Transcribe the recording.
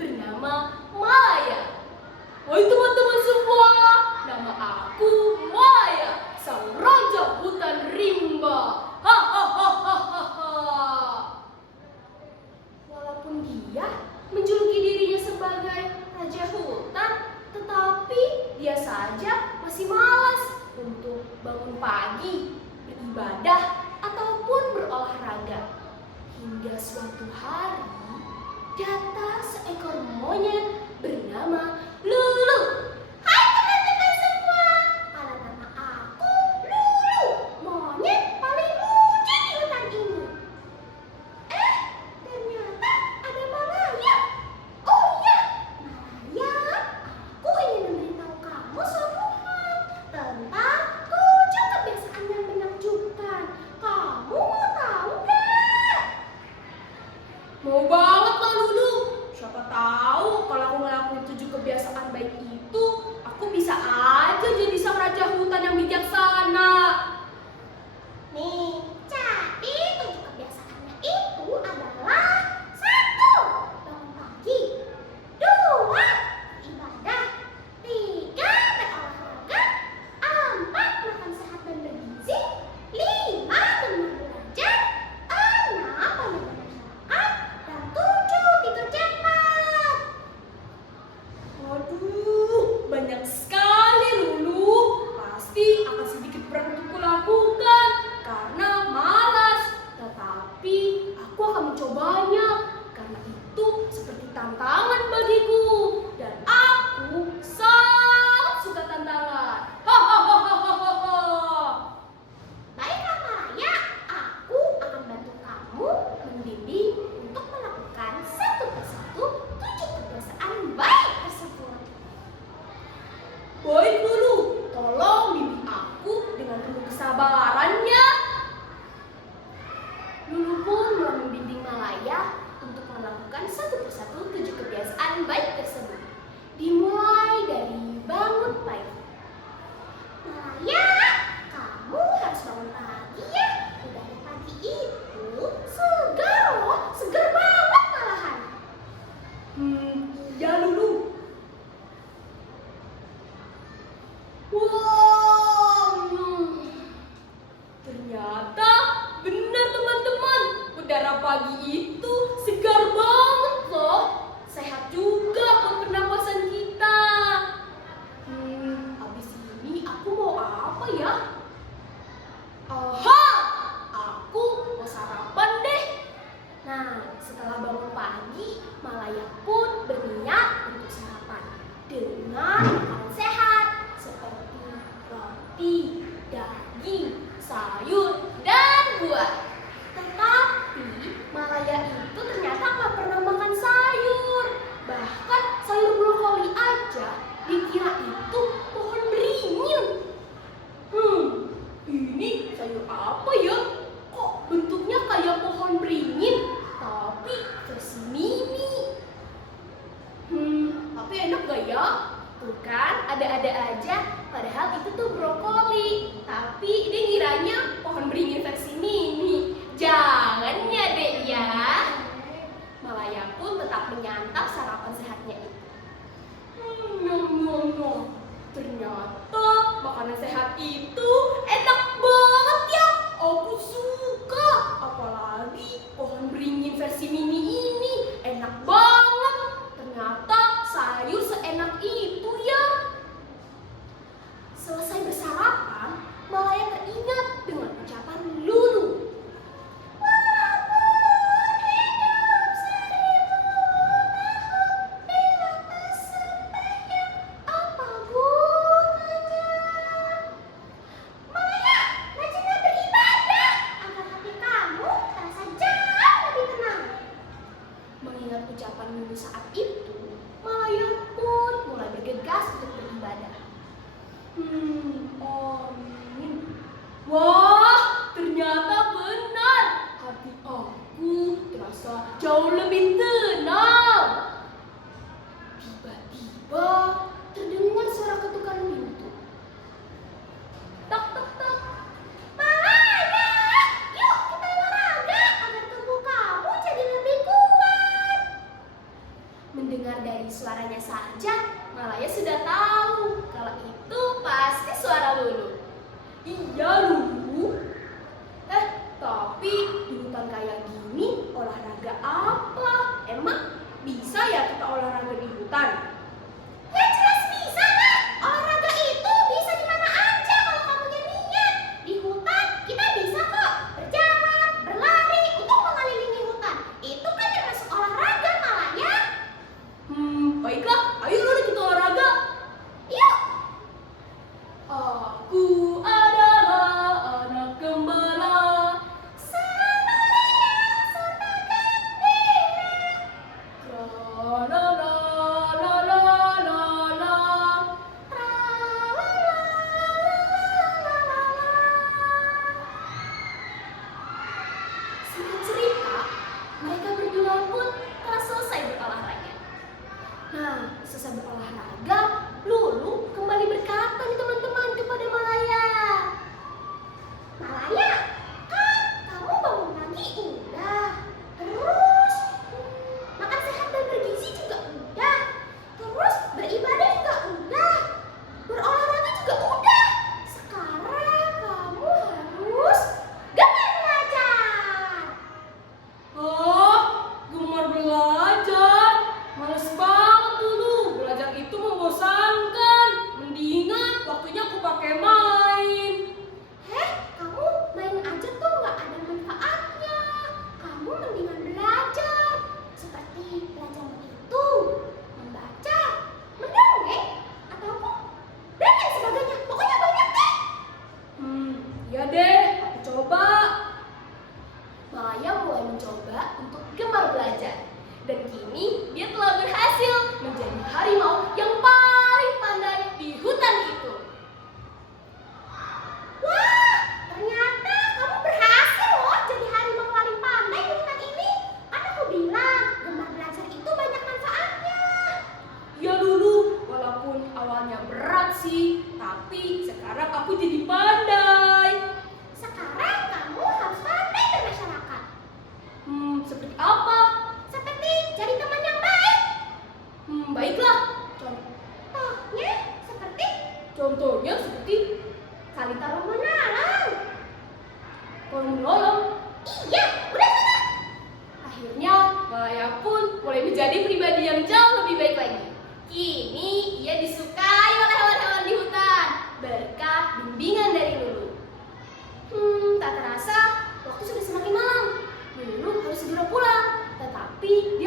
bernama Malaya. Hai teman-teman semua, nama aku Malaya, sang raja hutan rimba. Hahaha. Walaupun dia menjuluki dirinya sebagai raja hutan, tetapi dia saja masih malas untuk bangun pagi, beribadah, ataupun berolahraga. Hingga suatu hari, datang seekor monyet bernama Lulu. Hai teman-teman semua, kalau nama aku Lulu, monyet paling lucu di hutan ini. Ternyata ada Malaya. Oh iya, Malaya, aku ingin memberitahu kamu suatu hal tentang 7 kebiasaan yang menakjubkan. Kamu mau tahu nggak? Mau banget lah Lulu. Siapa tahu kalau aku ngelakuin 7 kebiasaan baik itu, aku bisa aja jadi sang raja hutan yang bijaksana. Nih, jadi 7 kebiasaannya itu adalah 1. Bangun pagi, 2. Ibadah, 3. Berolahraga, 4. Makan sehat dan bergizi, 5. Benar belajar, 6. Banyak bermasyarakat, dan 7. Tidur cepat. Waduh, banyak sekali Lulu. Pasti akan sedikit berat untuk kulakukan karena malas. Tetapi aku akan mencobanya karena itu seperti tantangan bagiku. Dan aku sangat suka tantangan. Hahaha. Baiklah Malaya, aku akan bantu kamu membimbing untuk melakukan satu persatu 7 kebiasaan baik tersebut. Baik Lulu, tolong bimbing aku dengan penuh kesabarannya. Lulu pun mulai membimbing Malaya untuk melakukan satu persatu 7 kebiasaan baik tersebut. Dimulai dari bangun pagi. Malaya, kamu harus bangun pagi ya. Udara pagi itu segar loh, segar banget malahan. Iya Lulu. Wow, ternyata benar teman-teman, udara pagi itu segar banget loh. Sehat juga buat pernapasan kita. Habis ini aku mau apa ya? Aha, aku mau sarapan deh. Nah, setelah bangun pagi, Malaya pun berniat untuk sarapan dengan makanan sehat seperti roti, daging, sayur, dan buah. Tetapi Malaya itu ternyata nggak pernah makan sayur. Bahkan sayur brokoli aja dikira itu pohon beringin. Ini sayur apa ya? Kok bentuknya kayak pohon beringin, tapi versi mini. Tapi enak gak ya? Tuh kan, ada-ada aja. Padahal itu tuh brokoli. Tapi dia ngiranya pohon beringin versi mini. Jangan ya dek ya. Malaya pun tetap menyantap sarapan sehatnya itu. Ternyata makanan sehat itu enak banget ya. Aku suka. Apalagi pohon beringin versi mini ini enak banget. Ternyata sayur seenak itu ya. Selesai bersarapan, Malaya teringat dengan ucapan Lulu. Walaupun hidup 1000 tahun, bila tak sembahyang, apa gunanya? Malaya, rajinlah beribadah agar hati kamu terasa jauh lebih tenang. Mengingat ucapan Lulu saat itu, Malaya pun mulai bergegas untuk beribadah. Amin. Wah, ternyata benar. Hati aku terasa jauh lebih tenang. Tiba-tiba terdengar suara ketukan pintu. Tak, tak, tak. Malaya, yuk kita olahraga agar tubuh kamu jadi lebih kuat. Mendengar Dari suaranya saja, Malaya sudah tahu kalau itu pasti suara Lulu. Iya, Lulu. Tapi di hutan kayak gini olahraga apa? Emang bisa ya kita olahraga di hutan? Ya jelas bisa lah. Olahraga itu bisa di mana aja kalau kamunya niat. Di hutan kita bisa kok berjalan, berlari untuk mengelilingi hutan. Itu kan termasuk olahraga Malaya. Baiklah, ayo Lulu kita olahraga. Yuk. Aku adalah anak gembala. La la la la la la la. Singkat cerita, mereka berdua pun telah selesai berolahraga. Nah, selesai berolahraga, Lulu kembali berkata nih teman-teman kepada Malaya. Malaya, kan kamu bangun pagi udah. Terus makan sehat dan bergizi juga udah. Terus beribadah juga udah. Berolahraga juga udah. Sekarang kamu harus gemar belajar. Gemar belajar. Males banget dulu. Belajar itu membosankan. Mendingan waktunya aku pakai main. Kamu main aja tuh nggak ada manfaatnya. Kamu mendingan belajar. Seperti belajar itu, membaca, mendongeng, ataupun dan lain sebagainya. Pokoknya banyak deh. Ya deh, aku coba. Malaya mulai mencoba untuk gemar belajar. Dan kini dia telah berhasil menjadi harimau yang paling pandai di hutan itu. Wah, ternyata kamu berhasil loh jadi harimau paling pandai di hutan ini. Kan aku bilang, gemar belajar itu banyak manfaatnya. Ya dulu, walaupun awalnya berat sih, tapi sekarang aku jadi pandai. Sekarang kamu harus pandai bermasyarakat. Seperti apa? Seperti jadi teman yang baik. Baiklah. Contohnya seperti Contohnya seperti saling tolong menolong. kalau menolong. Iya, udah sana. Akhirnya, Malaya pun mulai menjadi pribadi yang jauh lebih baik lagi. Kini ia disukai oleh hewan-hewan di hutan berkat bimbingan dari Lulu. Tak terasa waktu sudah semakin malam. Lulu harus segera pulang, tetapi